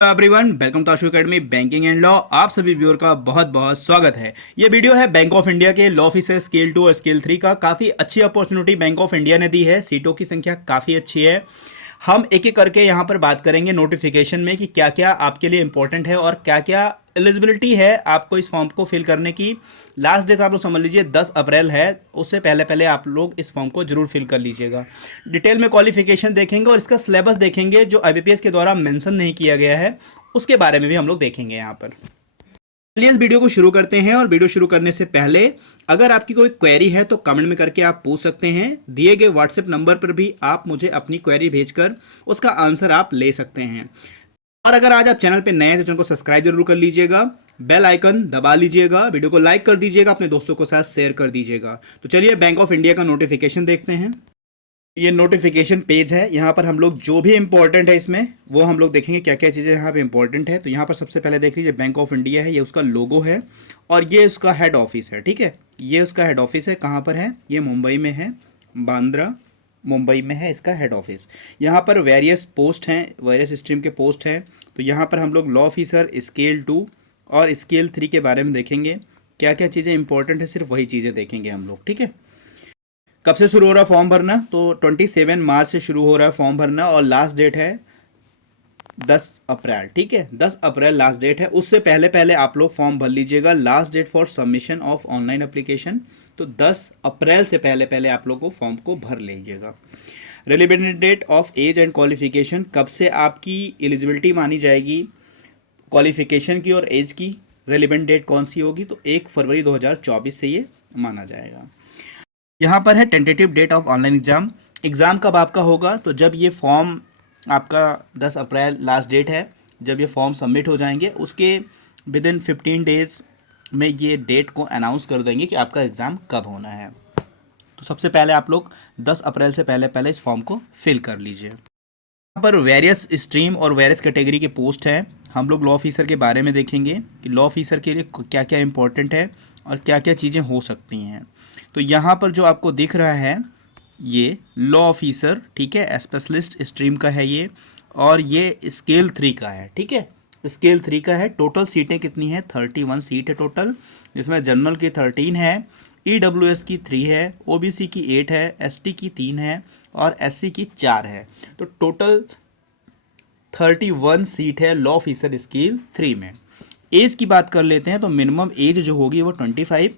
Everyone, welcome to Ashu academy banking and law. आप सभी viewer का बहुत बहुत स्वागत है। ये वीडियो है बैंक ऑफ इंडिया के लॉ ऑफिसर स्केल 2 और स्केल 3 का। काफ़ी अच्छी अपॉर्चुनिटी बैंक ऑफ इंडिया ने दी है, सीटों की संख्या काफ़ी अच्छी है। हम एक एक करके यहाँ पर बात करेंगे नोटिफिकेशन में कि क्या क्या आपके लिए इंपॉर्टेंट है और क्या क्या एलिजिबिलिटी है आपको इस फॉर्म को फिल करने की। लास्ट डेट आप लोग समझ लीजिए 10 अप्रैल है, उससे पहले पहले आप लोग इस फॉर्म को जरूर फिल कर लीजिएगा। डिटेल में क्वालिफिकेशन देखेंगे और इसका सिलेबस देखेंगे जो आईबीपीएस के द्वारा मेंशन नहीं किया गया है, उसके बारे में भी हम लोग देखेंगे यहाँ पर। चलिए इस वीडियो को शुरू करते हैं। और वीडियो शुरू करने से पहले अगर आपकी कोई क्वेरी है तो कमेंट में करके आप पूछ सकते हैं। दिए गए व्हाट्सएप नंबर पर भी आप मुझे अपनी क्वेरी भेजकर उसका आंसर आप ले सकते हैं। और अगर आज आप चैनल पे नए हैं तो चैनल को सब्सक्राइब जरूर कर लीजिएगा, बेल आइकन दबा लीजिएगा, वीडियो को लाइक कर दीजिएगा, अपने दोस्तों के साथ शेयर कर दीजिएगा। तो चलिए बैंक ऑफ इंडिया का नोटिफिकेशन देखते हैं। ये नोटिफिकेशन पेज है, यहाँ पर हम लोग जो भी इंपॉर्टेंट है इसमें वो हम लोग देखेंगे क्या क्या चीज़ें यहाँ पे इंपॉर्टेंट है। तो यहाँ पर सबसे पहले देख लीजिए बैंक ऑफ इंडिया है, ये उसका लोगो है और ये उसका हेड ऑफिस है। ठीक है, ये उसका हेड ऑफिस है। कहाँ पर है? ये मुंबई में है, बांद्रा मुंबई में है इसका हेड ऑफिस। यहाँ पर वेरियस पोस्ट हैं, वेरियस स्ट्रीम के पोस्ट हैं। तो यहाँ पर हम लोग लॉ ऑफिसर स्केल 2 और स्केल 3 के बारे में देखेंगे। क्या क्या चीज़ें इंपॉर्टेंट है सिर्फ वही चीज़ें देखेंगे हम लोग। ठीक है, कब से शुरू हो रहा है फॉर्म भरना? तो 27 मार्च से शुरू हो रहा है फॉर्म भरना और लास्ट डेट है 10 अप्रैल। ठीक है, 10 अप्रैल लास्ट डेट है। उससे पहले पहले आप लोग फॉर्म भर लीजिएगा। Last date for submission of online application, तो 10 अप्रैल से पहले पहले आप लोग को फॉर्म को भर लीजिएगा। Relevant date of age and qualification, कब से आपकी एलिजिबिलिटी मानी जाएगी क्वालिफिकेशन की और एज की, रेलिवेंट डेट कौन सी होगी? तो 1 फरवरी 2024 से ये माना जाएगा। यहाँ पर है tentative date of online exam. Exam कब आपका होगा? तो जब ये फॉर्म आपका 10 अप्रैल लास्ट डेट है, जब ये फॉर्म सबमिट हो जाएंगे उसके विद इन 15 डेज़ में ये डेट को अनाउंस कर देंगे कि आपका एग्ज़ाम कब होना है। तो सबसे पहले आप लोग 10 अप्रैल से पहले पहले इस फॉर्म को फिल कर लीजिए। यहाँ पर वेरियस स्ट्रीम और वेरियस कैटेगरी के पोस्ट हैं। हम लोग लॉ ऑफिसर के बारे में देखेंगे कि लॉ ऑफिसर के लिए क्या क्या इंपॉर्टेंट है और क्या क्या चीज़ें हो सकती हैं। तो यहाँ पर जो आपको दिख रहा है ये लॉ ऑफिसर, ठीक है, स्पेशलिस्ट स्ट्रीम का है ये, और ये स्केल 3 का है। ठीक है, स्केल 3 का है। टोटल सीटें कितनी हैं? 31 सीट है टोटल, जिसमें जनरल की 13 है, ईडब्ल्यूएस की 3 है, ओबीसी की 8 है, एसटी की 3 है और एससी की 4 है। तो टोटल 31 सीट है लॉ ऑफिसर स्केल 3 में। एज की बात कर लेते हैं तो मिनिमम एज जो होगी वो 25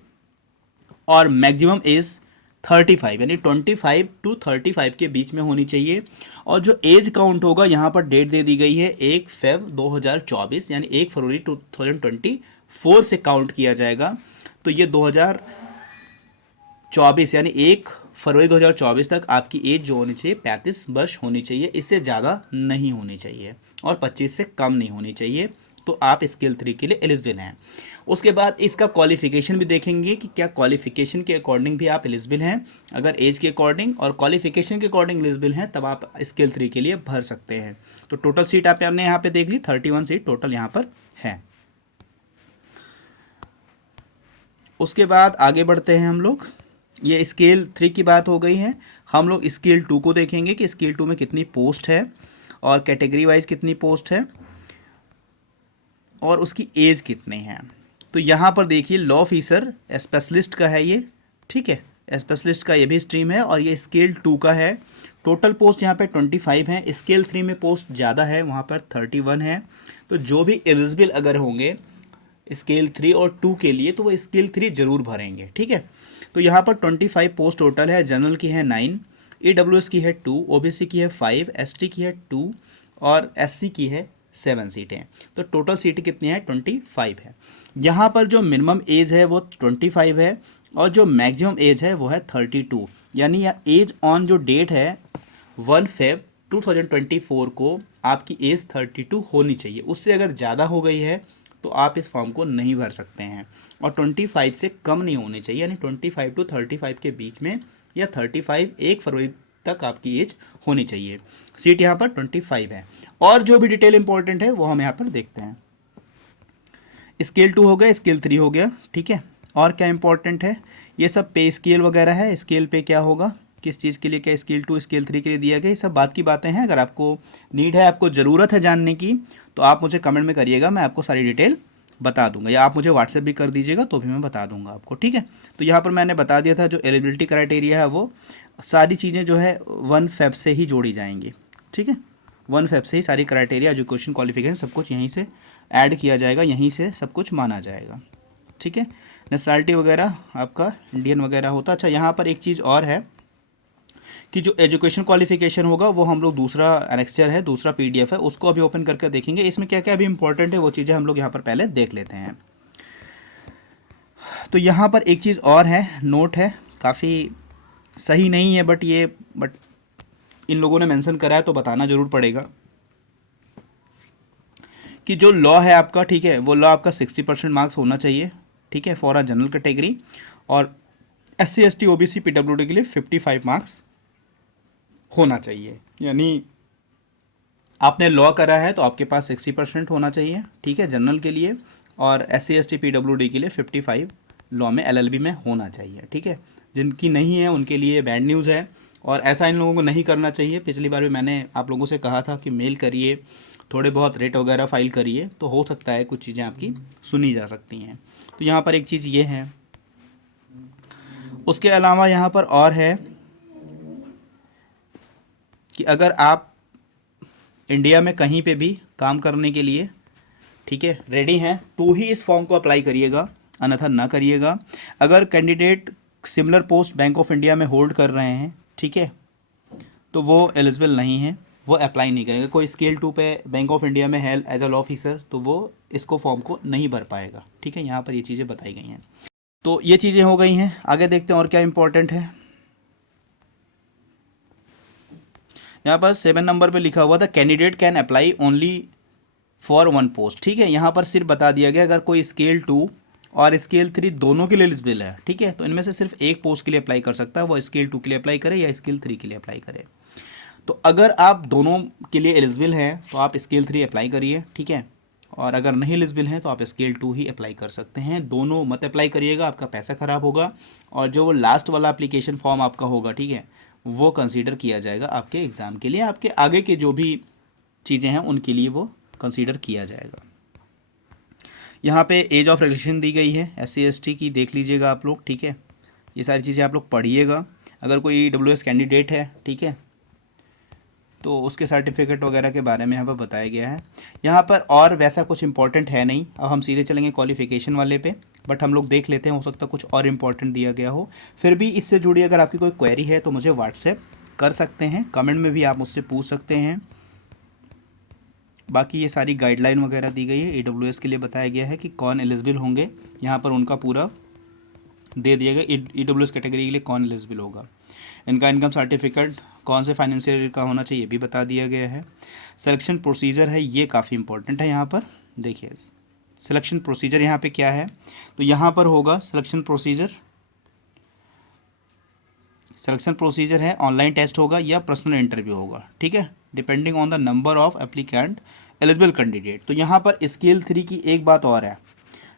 और मैक्सिमम एज 35, यानी 25 टू 35 के बीच में होनी चाहिए। और जो एज काउंट होगा यहाँ पर डेट दे दी गई है 1 फेब 2024, यानी 1 फरवरी 2024 से काउंट किया जाएगा। तो ये 2024 यानी 1 फरवरी 2024 तक आपकी एज जो होनी चाहिए 35 वर्ष होनी चाहिए, इससे ज़्यादा नहीं होनी चाहिए और 25 से कम नहीं होनी चाहिए। तो आप स्केल 3 के लिए एलिजिबल हैं। उसके बाद इसका क्वालिफिकेशन भी देखेंगे कि क्या क्वालिफिकेशन के अकॉर्डिंग भी आप एलिजिबल हैं। अगर एज के अकॉर्डिंग और क्वालिफिकेशन के अकॉर्डिंग एलिजिबल हैं तब आप स्केल 3 के लिए भर सकते हैं। तो टोटल सीट आपने यहाँ पे देख ली, 31 सीट टोटल यहाँ पर है। उसके बाद आगे बढ़ते हैं हम लोग। ये स्केल 3 की बात हो गई है। हम लोग स्केल 2 को देखेंगे कि स्केल 2 में कितनी पोस्ट है और कैटेगरी वाइज कितनी पोस्ट है और उसकी एज कितनी है। तो यहाँ पर देखिए लॉ ऑफिसर स्पेशलिस्ट का है ये, ठीक है, स्पेशलिस्ट का ये भी स्ट्रीम है और ये स्केल 2 का है। टोटल पोस्ट यहाँ पे 25 हैं। स्केल 3 में पोस्ट ज़्यादा है, वहाँ पर 31 है। तो जो भी एलिजिबल अगर होंगे स्केल 3 और 2 के लिए तो वो स्केल 3 जरूर भरेंगे। ठीक है, तो यहाँ पर 25 पोस्ट टोटल है। जनरल की है 9, ईडब्ल्यूएस की है 2, ओबीसी की है 5, एसटी की है 2 और एससी की है 7 सीटें। तो टोटल सीटें कितनी है? 25 है। यहाँ पर जो मिनिमम एज है वो 25 है और जो मैक्सिमम एज है वो है 32, यानी एज ऑन जो डेट है 1 फेब 2024 को आपकी एज 32 होनी चाहिए। उससे अगर ज़्यादा हो गई है तो आप इस फॉर्म को नहीं भर सकते हैं और 25 से कम नहीं होनी चाहिए, यानी 25 टू 35 के बीच में या 35 1 फरवरी तक आपकी एज होनी चाहिए। सीट यहाँ पर 25 है। और जो भी डिटेल इंपॉर्टेंट है वो हम यहाँ पर देखते हैं। स्केल 2 हो गया, स्केल 3 हो गया। ठीक है, और क्या इंपॉर्टेंट है? ये सब पे स्केल वगैरह है। स्केल पे क्या होगा? किस चीज़ के लिए क्या स्केल 2 स्केल 3 के लिए दिया गया, ये सब बात की बातें हैं। अगर आपको नीड है, आपको ज़रूरत है जानने की, तो आप मुझे कमेंट में करिएगा, मैं आपको सारी डिटेल बता दूंगा, या आप मुझे व्हाट्सएप भी कर दीजिएगा तो भी मैं बता दूंगा आपको, ठीक है। तो यहाँ पर मैंने बता दिया था जो एलिजिबिलिटी क्राइटेरिया है वो सारी चीज़ें जो है 1 फेब से ही जोड़ी जाएंगी, ठीक है। 1 फेब से ही सारी क्राइटेरिया, एजुकेशन, क्वालिफिकेशन सब कुछ यहीं से ऐड किया जाएगा, यहीं से सब कुछ माना जाएगा, ठीक है। नेशनलिटी वगैरह आपका इंडियन वगैरह होता। अच्छा, यहाँ पर एक चीज़ और है कि जो एजुकेशन क्वालिफिकेशन होगा वो हम लोग दूसरा एनेक्सचर है, दूसरा पीडीएफ है, उसको अभी ओपन करके देखेंगे। इसमें क्या क्या अभी इंपॉर्टेंट है वो चीज़ें हम लोग यहाँ पर पहले देख लेते हैं। तो यहाँ पर एक चीज़ और है, नोट है, काफ़ी सही नहीं है बट इन लोगों ने मेंशन करा है तो बताना ज़रूर पड़ेगा कि जो लॉ है आपका, ठीक है, वो लॉ आपका 60% मार्क्स होना चाहिए, ठीक है, फॉर अ जनरल कैटेगरी, और SC ST OBC PWD के लिए 55 मार्क्स होना चाहिए। यानी आपने लॉ करा है तो आपके पास 60% होना चाहिए, ठीक है, जनरल के लिए, और SC ST PWD के लिए 55 लॉ में LLB में होना चाहिए, ठीक है। जिनकी नहीं है उनके लिए बैड न्यूज़ है, और ऐसा इन लोगों को नहीं करना चाहिए। पिछली बार भी मैंने आप लोगों से कहा था कि मेल करिए, थोड़े बहुत रेट वगैरह फाइल करिए, तो हो सकता है कुछ चीज़ें आपकी सुनी जा सकती हैं। तो यहाँ पर एक चीज़ ये है। उसके अलावा यहाँ पर और है कि अगर आप इंडिया में कहीं पे भी काम करने के लिए, ठीक है, रेडी हैं तो ही इस फॉर्म को अप्लाई करिएगा, अन्यथा ना करिएगा। अगर candidate similar post bank of India में होल्ड कर रहे हैं, ठीक है, तो वो एलिजिबल नहीं है, वो अप्लाई नहीं करेगा। कोई स्केल 2 पे बैंक ऑफ इंडिया में है एज अ लॉ ऑफिसर, तो वो इसको फॉर्म को नहीं भर पाएगा, ठीक है। यहाँ पर ये चीज़ें बताई गई हैं। तो ये चीज़ें हो गई हैं। आगे देखते हैं और क्या इंपॉर्टेंट है। यहाँ पर 7 नंबर पे लिखा हुआ था candidate can apply only for 1 post, ठीक है। यहाँ पर सिर्फ बता दिया गया अगर कोई स्केल 2 और स्केल 3 दोनों के लिए एलिजिबल है, ठीक है, तो इनमें से सिर्फ एक पोस्ट के लिए अप्लाई कर सकता है, वो स्केल 2 के लिए अप्लाई करे या स्केल 3 के लिए अप्लाई करे। तो अगर आप दोनों के लिए एलिजिबल हैं तो आप स्केल 3 अप्लाई करिए, ठीक है, और अगर नहीं एलिजिबल हैं तो आप स्केल 2 ही अप्लाई कर सकते हैं। दोनों मत अप्लाई करिएगा, आपका पैसा ख़राब होगा, और जो वो लास्ट वाला एप्लीकेशन फॉर्म आपका होगा, ठीक है, वो कंसीडर किया जाएगा आपके एग्ज़ाम के लिए, आपके आगे के जो भी चीज़ें हैं उनके लिए वो कंसीडर किया जाएगा। यहाँ पे एज ऑफ रिलेक्शन दी गई है SC ST की, देख लीजिएगा आप लोग, ठीक है। ये सारी चीज़ें आप लोग पढ़िएगा। अगर कोई EWS कैंडिडेट है, ठीक है, तो उसके सर्टिफिकेट वगैरह के बारे में यहाँ पर बताया गया है। यहाँ पर और वैसा कुछ इंपॉर्टेंट है नहीं। अब हम सीधे चलेंगे क्वालिफिकेशन वाले पे, बट हम लोग देख लेते हैं, हो सकता है कुछ और इम्पोर्टेंट दिया गया हो। फिर भी इससे जुड़ी अगर आपकी कोई क्वेरी है तो मुझे व्हाट्सएप कर सकते हैं, कमेंट में भी आप मुझसे पूछ सकते हैं। बाकी ये सारी गाइडलाइन वगैरह दी गई है। EWS के लिए बताया गया है कि कौन एलिजिबल होंगे, यहाँ पर उनका पूरा दे दिया गया। EWS कैटेगरी के लिए कौन एलिजिबल होगा, इनका इनकम सर्टिफिकेट कौन से फाइनेंशियल ईयर का होना चाहिए भी बता दिया गया है। सिलेक्शन प्रोसीजर है, ये काफ़ी इंपॉर्टेंट है। यहाँ पर देखिए सिलेक्शन प्रोसीजर यहाँ पे क्या है, तो यहाँ पर होगा सिलेक्शन प्रोसीजर है, ऑनलाइन टेस्ट होगा या पर्सनल इंटरव्यू होगा, ठीक है, depending on the number of applicant eligible candidate. तो यहाँ पर स्केल 3 की एक बात और है,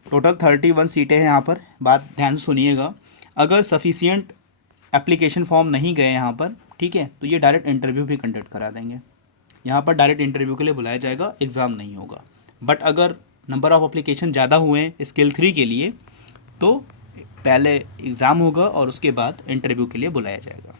टोटल 31 सीटें हैं। यहाँ पर बात ध्यान से सुनिएगा, अगर सफिशियंट एप्लीकेशन फॉर्म नहीं गए यहाँ पर, ठीक है, तो ये डायरेक्ट इंटरव्यू भी कंडक्ट करा देंगे। यहाँ पर डायरेक्ट इंटरव्यू के लिए बुलाया जाएगा, एग्ज़ाम नहीं होगा। बट अगर नंबर ऑफ़ एप्लीकेशन ज़्यादा हुए हैं स्केल 3 के लिए, तो पहले एग्ज़ाम होगा और उसके बाद इंटरव्यू के लिए बुलाया जाएगा।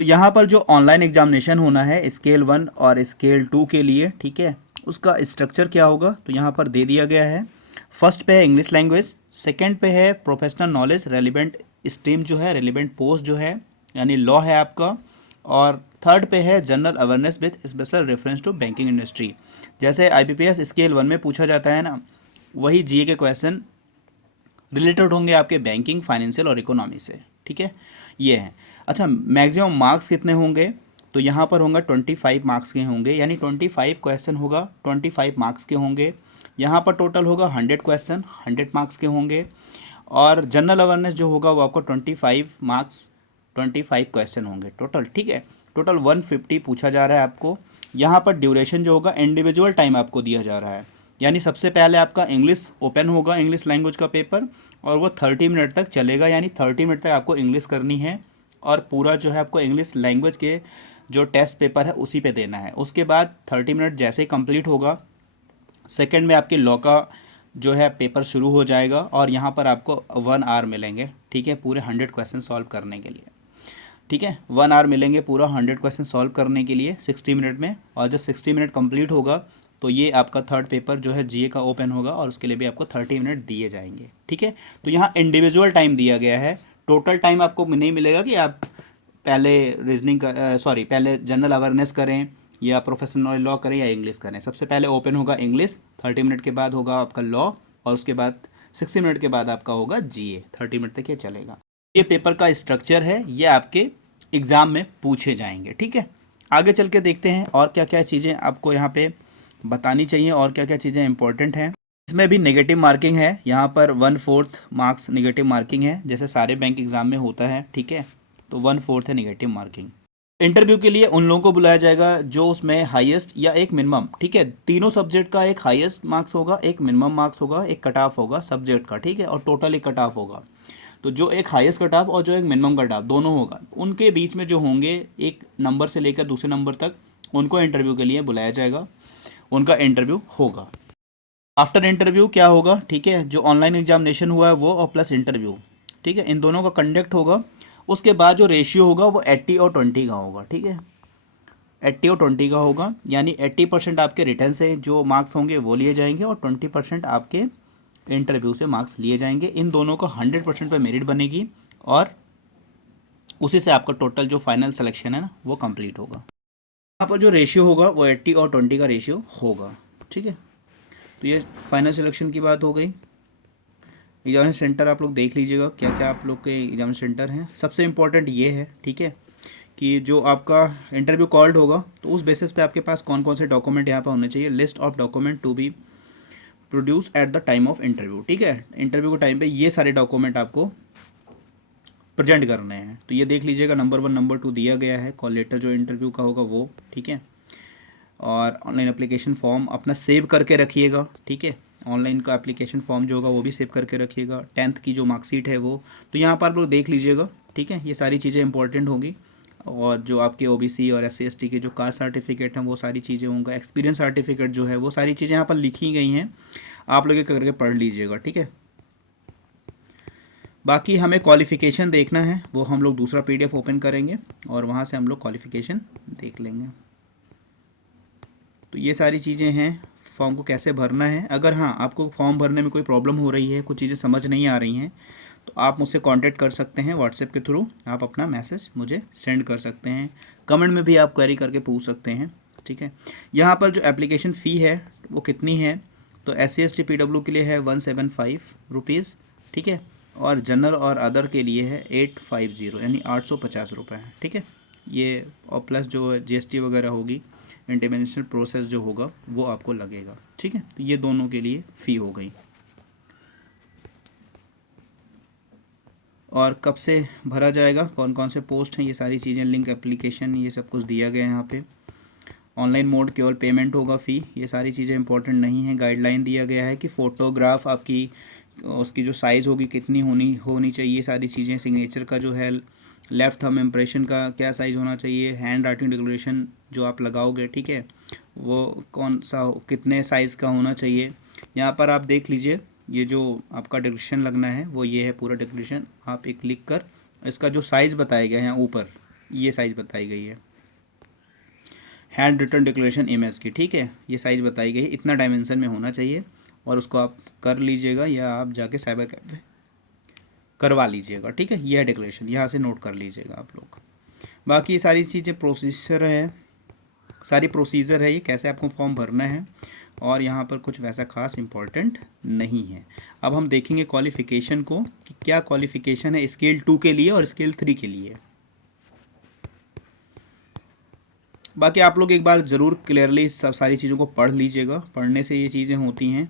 तो यहाँ पर जो ऑनलाइन एग्जामिनेशन होना है स्केल 1 और स्केल 2 के लिए, ठीक है, उसका स्ट्रक्चर क्या होगा तो यहाँ पर दे दिया गया है। फर्स्ट पे है इंग्लिश लैंग्वेज, सेकंड पे है प्रोफेशनल नॉलेज, रेलिवेंट स्ट्रीम जो है, रेलिवेंट पोस्ट जो है यानी लॉ है आपका, और थर्ड पे है general awareness with special reference to banking industry. जैसे IBPS स्केल 1 में पूछा जाता है ना, वही GA के क्वेश्चन रिलेटेड होंगे आपके बैंकिंग, फाइनेंशियल और इकोनॉमी से, ठीक है, ये है। अच्छा, मैक्सिमम मार्क्स कितने होंगे तो यहाँ पर होंगे 25 मार्क्स के होंगे, यानी 25 क्वेश्चन होगा, 25 मार्क्स के होंगे। यहाँ पर टोटल होगा 100 क्वेश्चन, 100 मार्क्स के होंगे, और जनरल अवेयरनेस जो होगा वो आपको 25 मार्क्स, 25 क्वेश्चन होंगे टोटल, ठीक है। टोटल 150 पूछा जा रहा है आपको। यहाँ पर ड्यूरेशन जो होगा इंडिविजुअल टाइम आपको दिया जा रहा है, यानी सबसे पहले आपका इंग्लिश ओपन होगा, इंग्लिश लैंग्वेज का पेपर, और वो 30 मिनट तक चलेगा, यानी 30 मिनट तक आपको इंग्लिश करनी है और पूरा जो है आपको इंग्लिश लैंग्वेज के जो टेस्ट पेपर है उसी पे देना है। उसके बाद 30 मिनट जैसे ही कंप्लीट होगा, सेकंड में आपके लॉ का जो है पेपर शुरू हो जाएगा और यहाँ पर आपको 1 आवर मिलेंगे, ठीक है, पूरे 100 क्वेश्चन सॉल्व करने के लिए। ठीक है, 1 आवर मिलेंगे पूरा 100 क्वेश्चन सॉल्व करने के लिए 60 मिनट में। और जब 60 मिनट कंप्लीट होगा तो ये आपका थर्ड पेपर जो है जीए का ओपन होगा और उसके लिए भी आपको 30 मिनट दिए जाएंगे। ठीक है, तो यहाँ इंडिविजुअल टाइम दिया गया है, टोटल टाइम आपको नहीं मिलेगा कि आप पहले रीजनिंग पहले जनरल अवेयरनेस करें या प्रोफेशनल लॉ करें या इंग्लिश करें। सबसे पहले ओपन होगा इंग्लिश, 30 मिनट के बाद होगा आपका लॉ और उसके बाद 60 मिनट के बाद आपका होगा जीए। 30 मिनट तक ये चलेगा। ये पेपर का स्ट्रक्चर है, ये आपके एग्ज़ाम में पूछे जाएंगे। ठीक है, आगे चल के देखते हैं और क्या क्या चीज़ें आपको यहाँ पे बतानी चाहिए और क्या क्या चीज़ें इंपॉर्टेंट हैं। इसमें भी नेगेटिव मार्किंग है, यहाँ पर 1/4 मार्क्स नेगेटिव मार्किंग है, जैसे सारे बैंक एग्ज़ाम में होता है। ठीक है, तो 1/4 है नेगेटिव मार्किंग। इंटरव्यू के लिए उन लोगों को बुलाया जाएगा जो उसमें हाईएस्ट या एक मिनिमम, ठीक है, तीनों सब्जेक्ट का एक हाईएस्ट मार्क्स होगा, एक मिनिमम मार्क्स होगा, एक कट ऑफ होगा सब्जेक्ट का। ठीक है, और टोटल एक कट ऑफ होगा। तो जो एक हाईएस्ट कट ऑफ और जो एक मिनिमम कट ऑफ दोनों होगा, उनके बीच में जो होंगे एक नंबर से लेकर दूसरे नंबर तक, उनको इंटरव्यू के लिए बुलाया जाएगा, उनका इंटरव्यू होगा। आफ्टर इंटरव्यू क्या होगा, ठीक है, जो ऑनलाइन एग्जामिनेशन हुआ है वो और प्लस इंटरव्यू, ठीक है, इन दोनों का कंडक्ट होगा। उसके बाद जो रेशियो होगा वो 80 और 20 का होगा। ठीक है, 80 और 20 का होगा, यानी 80% आपके रिटर्न से जो मार्क्स होंगे वो लिए जाएंगे और 20% आपके इंटरव्यू से मार्क्स लिए जाएंगे। इन दोनों का 100% पे मेरिट बनेगी और उसी से आपका टोटल जो फाइनल सिलेक्शन है ना वो कंप्लीट होगा। यहाँ पर जो रेशियो होगा वो 80 और 20 का रेशियो होगा। ठीक है, तो ये फाइनल सिलेक्शन की बात हो गई। एग्जामिनेशन सेंटर आप लोग देख लीजिएगा क्या क्या आप लोग के एग्जामिनेशन सेंटर हैं। सबसे इम्पोर्टेंट ये है, ठीक है, कि जो आपका इंटरव्यू कॉल्ड होगा तो उस बेसिस पे आपके पास कौन कौन से डॉक्यूमेंट यहाँ पर होने चाहिए। List of document to be produce at the time of interview. ठीक है, इंटरव्यू के टाइम पे ये सारे डॉक्यूमेंट आपको प्रेजेंट करने हैं। तो ये देख लीजिएगा, नंबर 1 नंबर 2 दिया गया है, कॉल लेटर जो इंटरव्यू का होगा वो। ठीक है, और ऑनलाइन एप्लीकेशन फॉर्म अपना सेव करके रखिएगा। ठीक है, ऑनलाइन का एप्लीकेशन फॉर्म जो होगा वो भी सेव करके रखिएगा। 10th की जो मार्कशीट है वो, तो यहाँ पर आप लोग देख लीजिएगा। ठीक है, ये सारी चीज़ें इंपॉर्टेंट होगी। और जो आपके ओबीसी और SC ST के जो कास्ट सर्टिफिकेट हैं वो सारी चीज़ें होंगे। एक्सपीरियंस सर्टिफिकेट जो है वो सारी चीज़ें यहाँ पर लिखी गई हैं, आप लोग करके पढ़ लीजिएगा। ठीक है, बाकी हमें क्वालिफ़िकेशन देखना है, वो हम लोग दूसरा PDF ओपन करेंगे और वहाँ से हम लोग क्वालिफ़िकेशन देख लेंगे। तो ये सारी चीज़ें हैं, फॉर्म को कैसे भरना है। अगर हाँ आपको फॉर्म भरने में कोई प्रॉब्लम हो रही है, कुछ चीज़ें समझ नहीं आ रही हैं, तो आप मुझसे कांटेक्ट कर सकते हैं व्हाट्सएप के थ्रू। आप अपना मैसेज मुझे सेंड कर सकते हैं, कमेंट में भी आप क्वेरी करके पूछ सकते हैं। ठीक है, यहाँ पर जो एप्लीकेशन फ़ी है वो कितनी है, तो SC ST PW के लिए है 175 रुपीज़। ठीक है, और जनरल और अदर के लिए है 850 यानी 850 रुपये है। ठीक है, ये और प्लस जो GST वगैरह होगी, इंटरनेशनल प्रोसेस जो होगा वो आपको लगेगा। ठीक है, तो ये दोनों के लिए फ़ी हो गई। और कब से भरा जाएगा, कौन कौन से पोस्ट हैं, ये सारी चीज़ें, लिंक एप्लीकेशन, ये सब कुछ दिया गया है यहाँ पे। ऑनलाइन मोड केवल पेमेंट होगा, फ़ी, ये सारी चीज़ें इंपॉर्टेंट नहीं है। गाइडलाइन दिया गया है कि फ़ोटोग्राफ आपकी उसकी जो साइज़ होगी कितनी होनी चाहिए, सारी चीज़ें। सिग्नेचर का जो है लेफ़्ट थंब इम्प्रेशन का क्या साइज़ होना चाहिए, हैंड राइटिंग डिक्लेरेशन जो आप लगाओगे, ठीक है, वो कौन सा कितने साइज़ का होना चाहिए। यहाँ पर आप देख लीजिए, ये जो आपका डिक्लेरेशन लगना है वो ये है पूरा डिक्लेरेशन। आप एक लिख कर इसका जो साइज़ बताया गया है यहाँ ऊपर, ये साइज़ बताई गई है हैंड रिटन डिक्लेरेशन इमेज की। ठीक है, ये साइज़ बताई गई है, इतना डायमेंशन में होना चाहिए और उसको आप कर लीजिएगा या आप जाके साइबर कैफे करवा लीजिएगा। ठीक है, यह डिक्लेरेशन यहाँ से नोट कर लीजिएगा आप लोग। बाकी सारी चीज़ें प्रोसीजर है, सारी प्रोसीजर है, ये कैसे आपको फॉर्म भरना है, और यहाँ पर कुछ वैसा खास इम्पोर्टेंट नहीं है। अब हम देखेंगे क्वालिफ़िकेशन को कि क्या क्वालिफ़िकेशन है स्केल 2 के लिए और स्केल 3 के लिए। बाकी आप लोग एक बार ज़रूर क्लियरली सब सारी चीज़ों को पढ़ लीजिएगा। पढ़ने से ये चीज़ें होती हैं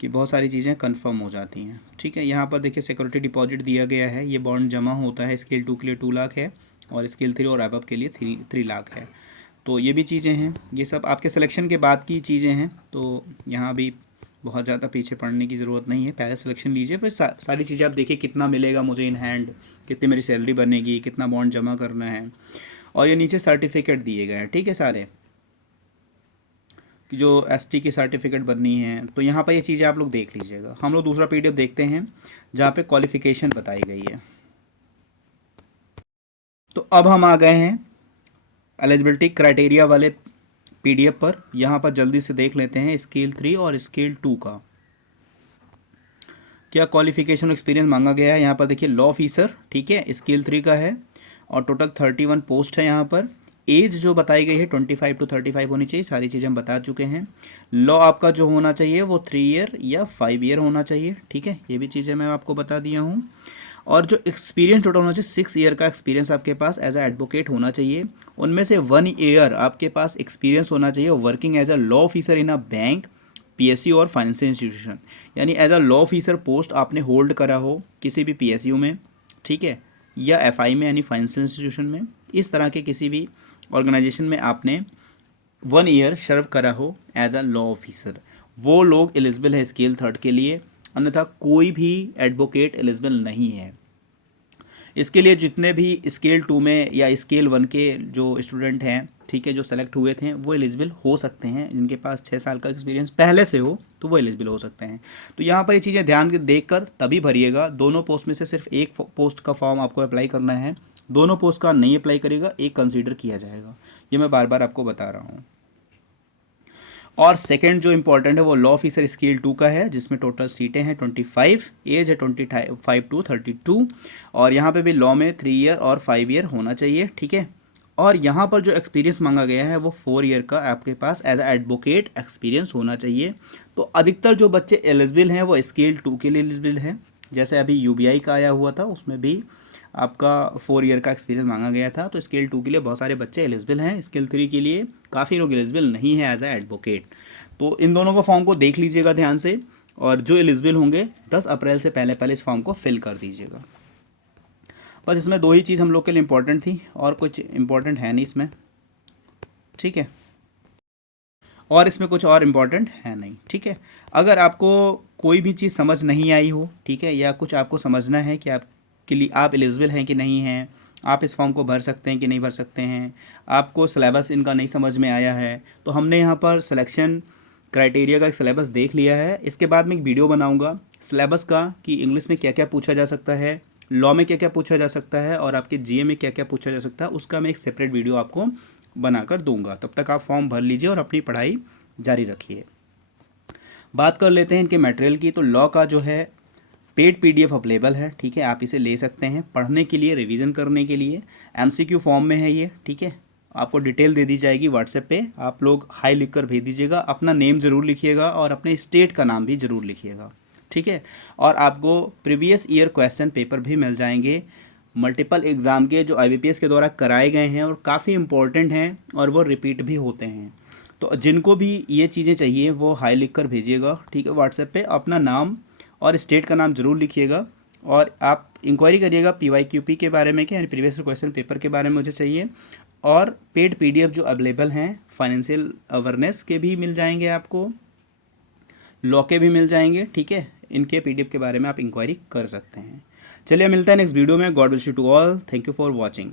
कि बहुत सारी चीज़ें कंफर्म हो जाती हैं। ठीक है, यहाँ पर देखिए सिक्योरिटी डिपॉजिट दिया गया है, ये बॉन्ड जमा होता है। स्केल 2 के लिए 2 लाख है और स्केल 3 और अबव के लिए 3 लाख है। तो ये भी चीज़ें हैं, ये सब आपके सिलेक्शन के बाद की चीज़ें हैं। तो यहाँ भी बहुत ज़्यादा पीछे पड़ने की ज़रूरत नहीं है, पहले सिलेक्शन लीजिए, फिर सारी चीज़ें आप देखिए कितना मिलेगा मुझे इन हैंड, कितनी मेरी सैलरी बनेगी, कितना बॉन्ड जमा करना है, और ये नीचे सर्टिफिकेट दिए गए हैं, ठीक है, सारे कि जो एसटी की सर्टिफिकेट बननी है, तो यहाँ पर ये चीज़ें आप लोग देख लीजिएगा। हम लोग दूसरा पीडीएफ देखते हैं जहाँ पे क्वालिफ़िकेशन बताई गई है। तो अब हम आ गए हैं एलिजिबिलिटी क्राइटेरिया वाले पीडीएफ पर। यहाँ पर जल्दी से देख लेते हैं स्केल 3 और स्केल 2 का क्या क्वालिफिकेशन एक्सपीरियंस मांगा गया है। यहाँ पर देखिए लॉ ऑफिसर, ठीक है, स्केल 3 का है और टोटल 31 पोस्ट है। यहाँ पर एज जो बताई गई है 25 to 35 होनी चाहिए, सारी चीज़ें हम बता चुके हैं। लॉ आपका जो होना चाहिए वो 3 ईयर या 5 ईयर होना चाहिए, ठीक है, ये भी चीज़ें मैं आपको बता दिया हूँ। और जो एक्सपीरियंस टोटल होना चाहिए 6 ईयर का एक्सपीरियंस आपके पास एज अ एडवोकेट होना चाहिए। उनमें से 1 ईयर आपके पास एक्सपीरियंस होना चाहिए working as a law officer in a bank, PSU और फाइनेंशियल इंस्टीट्यूशन, यानी as a law officer post आपने होल्ड करा हो किसी भी पीएसयू में, ठीक है, या एफआई में यानी फाइनेंशियल इंस्टीट्यूशन में, इस तरह के किसी भी ऑर्गेनाइजेशन में आपने 1 ईयर सर्व करा हो एज अ लॉ ऑफिसर, वो लोग एलिजिबल है स्केल 3 के लिए, अन्यथा कोई भी एडवोकेट एलिजिबल नहीं है। इसके लिए जितने भी स्केल 2 में या स्केल 1 के जो स्टूडेंट हैं, ठीक है, जो सेलेक्ट हुए थे वो एलिजिबल हो सकते हैं, जिनके पास 6 साल का एक्सपीरियंस पहले से हो तो वो एलिजिबल हो सकते हैं। तो यहाँ पर ये चीज़ें ध्यान देख कर तभी भरिएगा। दोनों पोस्ट में से सिर्फ एक पोस्ट का फॉर्म आपको अप्लाई करना है, दोनों पोस्ट का नहीं अप्लाई करेगा, एक कंसीडर किया जाएगा, ये मैं बार बार आपको बता रहा हूँ। और सेकंड जो इम्पोर्टेंट है वो लॉ ऑफिसर स्केल 2 का है, जिसमें टोटल सीटें हैं 25, एज है 25 to 32, और यहाँ पे भी लॉ में 3 ईयर और 5 ईयर होना चाहिए, ठीक है। और यहाँ पर जो एक्सपीरियंस मांगा गया है वो 4 ईयर का आपके पास एज अ एडवोकेट एक्सपीरियंस होना चाहिए। तो अधिकतर जो बच्चे एलिजिबल हैं वो स्केल 2 के लिए एलिजिबल हैं, जैसे अभी यूबीआई का आया हुआ था उसमें भी आपका 4 ईयर का एक्सपीरियंस मांगा गया था। तो स्केल 2 के लिए बहुत सारे बच्चे एलिजिबल हैं, स्केल 3 के लिए काफ़ी लोग एलिजिबल नहीं है एज अ एडवोकेट। तो इन दोनों का फॉर्म को देख लीजिएगा ध्यान से, और जो एलिजिबल होंगे 10 अप्रैल से पहले पहले इस फॉर्म को फिल कर दीजिएगा। बस इसमें 2 ही चीज़ हम लोग के लिए इम्पोर्टेंट थी, और कुछ इम्पोर्टेंट है नहीं इसमें, ठीक है, और इसमें कुछ और इम्पोर्टेंट है नहीं, ठीक है। अगर आपको कोई भी चीज़ समझ नहीं आई हो, ठीक है, या कुछ आपको समझना है कि आपके लिए आप एलिजिबल हैं कि नहीं हैं, आप इस फॉर्म को भर सकते हैं कि नहीं भर सकते हैं, आपको सिलेबस इनका नहीं समझ में आया है, तो हमने यहाँ पर सिलेक्शन क्राइटेरिया का एक सिलेबस देख लिया है। इसके बाद मैं एक वीडियो बनाऊंगा सिलेबस का कि इंग्लिश में क्या क्या पूछा जा सकता है, लॉ में क्या क्या पूछा जा सकता है, और आपके जीए में क्या क्या पूछा जा सकता है, उसका मैं एक सेपरेट वीडियो आपको बनाकर दूंगा। तब तक आप फॉर्म भर लीजिए और अपनी पढ़ाई जारी रखिए। बात कर लेते हैं इनके मटेरियल की। तो लॉ का जो है पेड पीडीएफ अवेलेबल है, ठीक है, आप इसे ले सकते हैं पढ़ने के लिए, रिवीजन करने के लिए। एमसीक्यू फॉर्म में है ये, ठीक है, आपको डिटेल दे दी जाएगी व्हाट्सएप पे, आप लोग हाई लिख कर भेज दीजिएगा, अपना नेम ज़रूर लिखिएगा और अपने स्टेट का नाम भी ज़रूर लिखिएगा, ठीक है। और आपको प्रीवियस ईयर क्वेश्चन पेपर भी मिल जाएंगे मल्टीपल एग्ज़ाम के, जो आईबीपीएस के द्वारा कराए गए हैं और काफ़ी इंपॉर्टेंट हैं और वो रिपीट भी होते हैं। तो जिनको भी ये चीज़ें चाहिए वो हाई लिख कर भेजिएगा, ठीक है, व्हाट्सएप पे अपना नाम और स्टेट का नाम ज़रूर लिखिएगा, और आप इंक्वायरी करिएगा PYQP के बारे में, कि यानी प्रीवियस क्वेश्चन पेपर के बारे में मुझे चाहिए। और पेड पीडीएफ जो अवेलेबल हैं फाइनेंशियल अवेयरनेस के भी मिल जाएंगे, आपको लॉ के भी मिल जाएंगे, ठीक है, इनके पीडीएफ के बारे में आप इंक्वायरी कर सकते हैं। चलिए मिलता है नेक्स्ट वीडियो में। God bless you to all, thank you for watching.